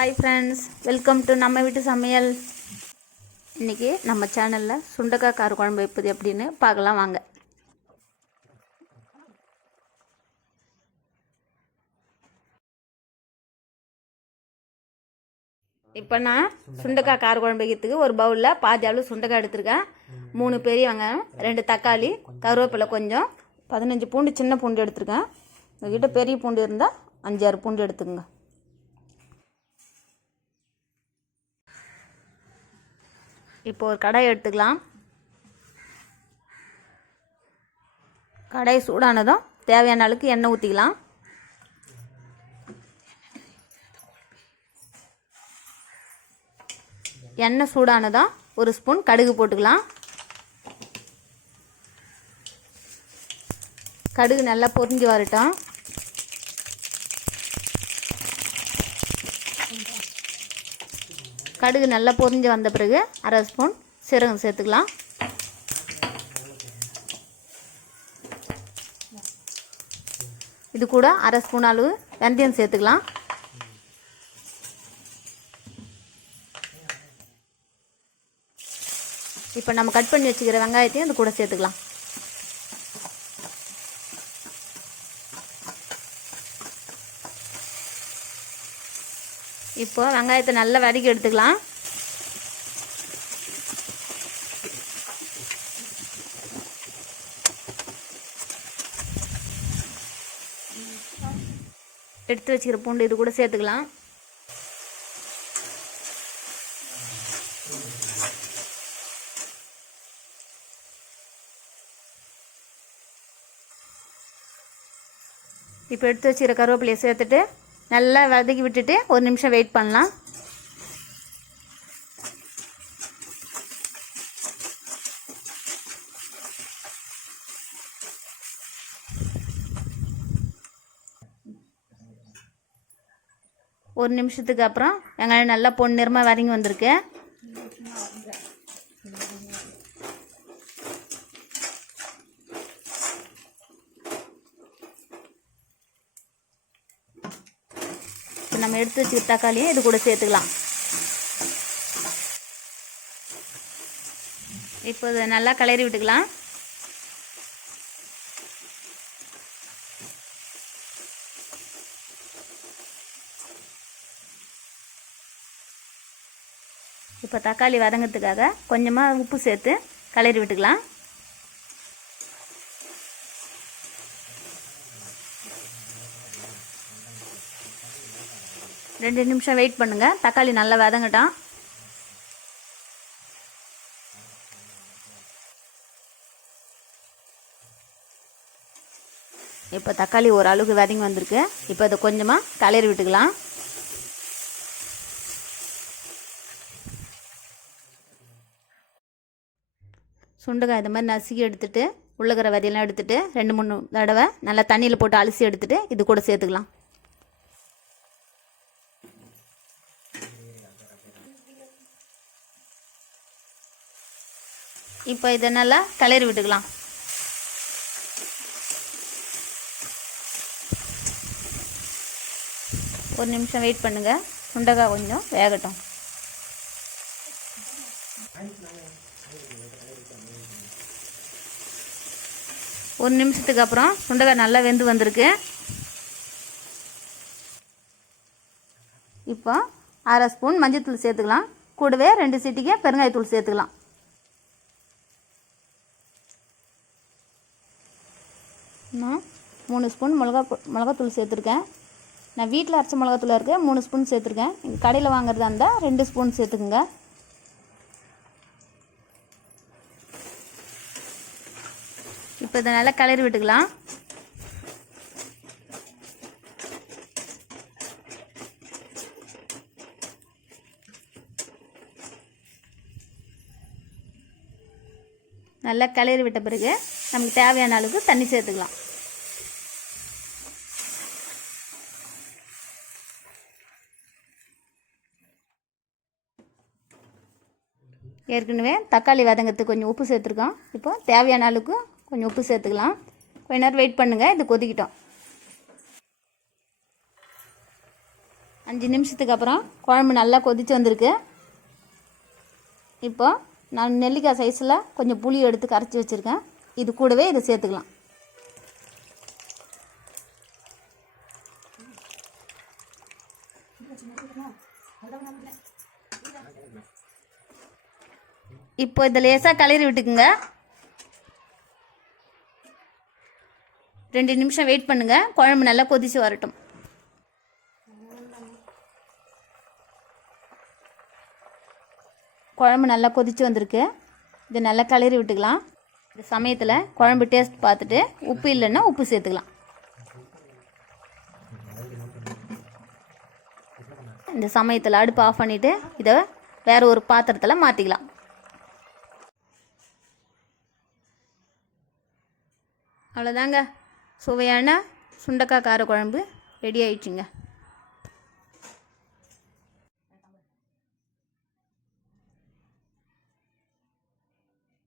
Hi friends, welcome to நம்ம வீட்டு சமையல். இன்றைக்கி நம்ம சேனலில் சுண்டக்காய் கார குழம்பு வைப்பது எப்படின்னு பார்க்கலாம் வாங்க. இப்போ நான் சுண்டக்காய் கார குழம்பு வைக்கிறதுக்கு ஒரு பவுலில் பாதி அளவு சுண்டக்காய் எடுத்துருக்கேன். 3 பெரிய வெங்காயம், 2 தக்காளி, கருவேப்பிலை கொஞ்சம், 15 பூண்டு, சின்ன பூண்டு எடுத்துருக்கேன். உங்கள்கிட்ட பெரிய பூண்டு இருந்தால் 5-6 பூண்டு எடுத்துக்கோங்க. இப்போ ஒரு கடாய் எடுத்துக்கலாம். கடாய் சூடானதும் தேவையான அளவுக்கு எண்ணெய் ஊற்றிக்கலாம். எண்ணெய் சூடானதும் ஒரு ஸ்பூன் கடுகு போட்டுக்கலாம். கடுகு நல்லா பொரிஞ்சு வரட்டும். கடுகு நல்லா பொரிஞ்சு வந்த பிறகு 1/2 ஸ்பூன் சீரகம் சேர்த்துக்கலாம். இது கூட 1/2 ஸ்பூன் அளவு வெந்தயம் சேர்த்துக்கலாம். இப்போ நம்ம கட் பண்ணி வச்சுக்கிற வெங்காயத்தையும் இது கூட சேர்த்துக்கலாம். இப்போ வெங்காயத்தை நல்லா வதக்கி எடுத்துக்கலாம். எடுத்து வச்சுக்கிற பூண்டு இது கூட சேர்த்துக்கலாம். இப்போ எடுத்து வச்சுக்கிற கருவேப்பிலையை சேர்த்துட்டு நல்லா வதக்கி விட்டுட்டு 1 நிமிஷம் வெயிட் பண்ணலாம். ஒரு நிமிஷத்துக்கு அப்புறம் வெங்காயம் நல்லா பொன்னிறமாக வதங்கி வந்திருக்கு. நம்ம எடுத்து வச்சுக்கிற தக்காளியை இது கூட சேர்த்துக்கலாம். இப்போ இதை நல்லா கிளறி விட்டுக்கலாம். இப்போ தக்காளி வதங்கிறதுக்காக கொஞ்சமாக உப்பு சேர்த்து கிளறி விட்டுக்கலாம். ரெண்டு நிமிஷம் வெயிட் பண்ணுங்கள். தக்காளி நல்லா வதங்கட்டும். இப்போ தக்காளி ஓரளவுக்கு வதங்கி வந்திருக்கு. இப்போ இதை கொஞ்சமாக கிளறி விட்டுக்கலாம். சுண்டக்காய் இது மாதிரி நசுக்கி எடுத்துகிட்டு உள்ளக்கிற விதையெல்லாம் எடுத்துகிட்டு 2-3 தடவை நல்லா தண்ணியில் போட்டு அலசி எடுத்துகிட்டு இது கூட சேர்த்துக்கலாம். இப்போ இதை நல்லா கிளறி விட்டுக்கலாம். ஒரு நிமிஷம் வெயிட் பண்ணுங்கள். சுண்டக்காய் கொஞ்சம் வேகட்டும். ஒரு நிமிஷத்துக்கு அப்புறம் சுண்டக்காய் நல்லா வெந்து வந்திருக்கு. இப்போ 1/2 ஸ்பூன் மஞ்சள்தூள் சேர்த்துக்கலாம். கூடவே 2 சிட்டிகை பெருங்காயத்தூள் சேர்த்துக்கலாம். நான் 3 ஸ்பூன் மிளகாத்தூள் சேர்த்துருக்கேன். நான் வீட்டில் அரைச்ச மிளகாத்தூள் இருக்குது 3 ஸ்பூன் சேர்த்துருக்கேன். நீங்கள் கடையில் வாங்குறதா இருந்தால் 2 ஸ்பூன் சேர்த்துக்குங்க. இப்போ இதை நல்லா கிளறி விட்டுக்கலாம். நல்லா கிளறி விட்ட பிறகு நமக்கு தேவையான அளவுக்கு தண்ணி சேர்த்துக்கலாம். ஏற்கனவே தக்காளி வதங்கிறதுக்கு கொஞ்சம் உப்பு சேர்த்துருக்கோம். இப்போ தேவையான அளவுக்கு கொஞ்சம் உப்பு சேர்த்துக்கலாம். கொஞ்ச நேரம் வெயிட் பண்ணுங்கள். இது கொதிக்கிட்டோம். 5 நிமிஷத்துக்கு அப்புறம் குழம்பு நல்லா கொதித்து வந்திருக்கு. இப்போ நான் நெல்லிக்காய் சைஸில் கொஞ்சம் புளி எடுத்து கரைச்சி வச்சுருக்கேன். இது கூடவே இதை சேர்த்துக்கலாம். இப்போ இதை லேசாக கிளறி விட்டுக்குங்க. 2 நிமிஷம் வெயிட் பண்ணுங்கள். குழம்பு நல்லா கொதித்து வரட்டும். குழம்பு நல்லா கொதித்து வந்திருக்கு. இதை நல்லா கிளறி விட்டுக்கலாம். இந்த சமயத்தில் குழம்பு டேஸ்ட் பார்த்துட்டு உப்பு இல்லைன்னா உப்பு சேர்த்துக்கலாம். இந்த சமயத்தில் அடுப்பு ஆஃப் பண்ணிவிட்டு இதை வேறு ஒரு பாத்திரத்தில் மாற்றிக்கலாம். அவ்வளோதாங்க, சுவையான சுண்டக்காய் கார குழம்பு ரெடி ஆயிடுச்சுங்க.